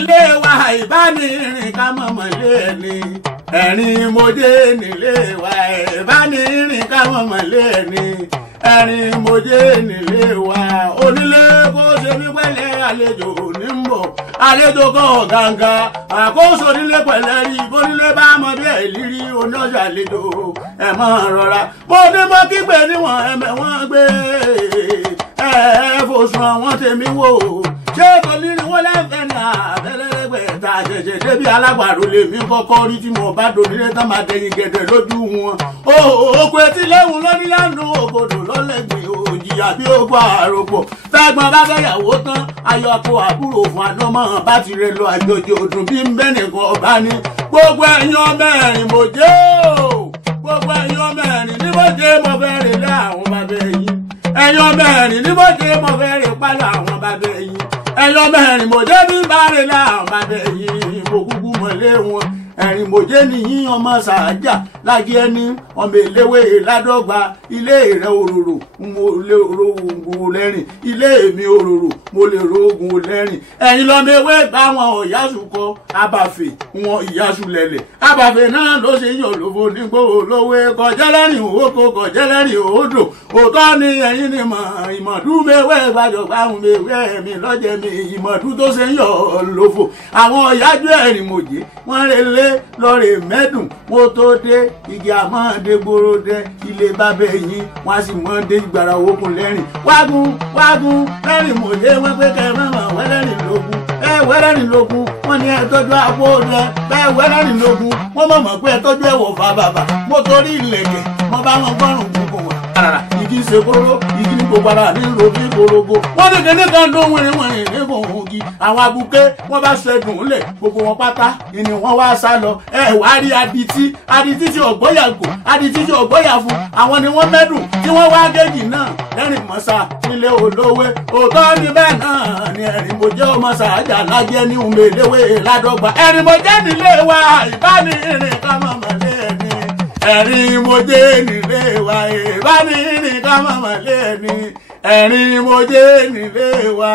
nílé wa ìbánirin ká mọ̀mọ́ lé ẹni. Ẹ̀rín mojé nílé wa ìbánirin ká mọ̀mọ́ lé ẹni. Ẹ̀rín mojé nílé wa onílé kó ṣe mí pẹ̀lẹ́ àlejò ní ń bọ̀. Àlejò kan gàǹgà àkóso nílé pẹ̀lẹ́ rí bónílé bá mọ bí ẹ̀lírí oníọ̀ṣà àlejò ẹ̀ mọ́ rọra. Bó ní mo kígbe níwọ̀n ẹ̀mẹ̀ wọ́n gbé fòsùn àwọn tèmi wò. Ṣé tòlírí wọ́n lẹ́fẹ̀ẹ́ ní àbẹ́lẹ́gbẹ̀ta jẹ̀jẹ̀ débi alágbàdo lèmi kọ́kọ́ rí tí mo bá donílé tán máa dẹyin gẹ̀dẹ̀ lójú wọn. Òkú etí léhùn lóníyànú òkodò lọ́lẹ́gbìn òjìyà bí ó gbọ́ àròpọ̀. Fẹ́gbọ́n bá fẹ́yàwó tán ayọ̀kọ̀ àbúrò fún àdánmọ́ bá ti rẹ lọ àjọjọ ọdún bí ń bẹ́ nìkan ọba ní. Gbogbo ẹ̀yin ọmọ ẹ̀rìn mòjé o. Gbogbo ẹ̀yin ọmọ ẹ̀rìn ní mòjé mo fẹ́ rè lé àwọn bàbá ẹ̀yìn. Ẹ̀yin ọmọ ẹ̀rìn ní mòjé mo fẹ́ rè pálọ̀ àwọn bàbá ẹ̀yìn. Ẹ̀yin ọmọ ẹ̀rìn mòjé bí ń bá rè lé àwọn bàbá ẹ̀yìn. Mo kúkú mọ̀lé wọn. Ẹ̀rìn mòjé nìyí ọmọ sàájà lági ẹni ọmọ èléwé ládọ́gba ilé rẹ̀ òróró mo lè rògùn lẹ́rìn ilé mi òróró mo lè rògùn lẹ́rìn. Ẹ̀yin lọ́mọ ewé bá wọn ọ̀yásù kọ abàfẹ́ wọn ìyásù lẹ̀lẹ̀ abàfẹ́ náà ló ṣe yàn lófo nígbò olówó kọjẹ́lẹ́rìn òwòkó kọjẹ́lẹ́rìn òwòdò òótọ́ ni ẹ̀yin ni ìmọ̀dúnmẹ́wẹ́ gbàjọ̀gbà mẹ́wẹ́ mi lọ́jẹ̀ mi ìmọ̀dún tó ṣe yàn lófo. Àwọn ọ̀yájú ẹ̀rìn mòjé wọ́n relé lọ́rẹ̀ mẹ́dùn wọ́n tó dé igi àmọ́dé gbòòrò dé ilé bábẹ́ yín wọ́n á sì mọ́ dé ìgbàrà òkun lẹ́rìn. Wágún lẹ́rìn mòjé wọ́n pé kẹ́ mọ́mọ́ wẹ́lẹ́rìn lógún wẹ́lẹ́rìn lógún wọ́n ní ẹ tọ́jú àpò rẹ bẹ́ẹ̀ wẹ́lẹ́rìn lógún wọ́n mọ̀mọ́ pé ẹ tọ́jú ẹ̀wọ̀ fà bàbà mo torí ìlẹ̀kẹ̀ mo bá wọn gbọ́rùn gbogbo wọn. Àràrà igi ṣe kóró igi ní gbogbo ara ní robi korogo. Wọ́n ní kíní kan ló wìrìwìrì ní gbòǹgì àwọn abuké wọ́n bá ṣẹ́dùn lẹ̀ gbogbo wọn pátá ìní wọ́n wá sá lọ. Ẹ wá rí adití tí ọ̀gbọ́yàgò adití tí ọ̀gbọ́yàfun àwọn ni wọ́n mẹ́dùn tí wọ́n wá géèjì náà lẹ́rìn mọ́sá nílé olówó. Òótọ́ ni bẹ́ẹ̀ náà ni ẹ̀rìn mòjé ọmọ sàájà lájẹ́ ní òmèléwé ládọ́gba. Ẹ̀rìn mòjé nílé wa ìbánirin ká mọ̀mọ́ lé ẹni. Ẹ̀rìn mòjé nílé wa ìbánirin ká mọ̀mọ́ lé ẹni. Ẹ̀rìn mòjé nílé wa.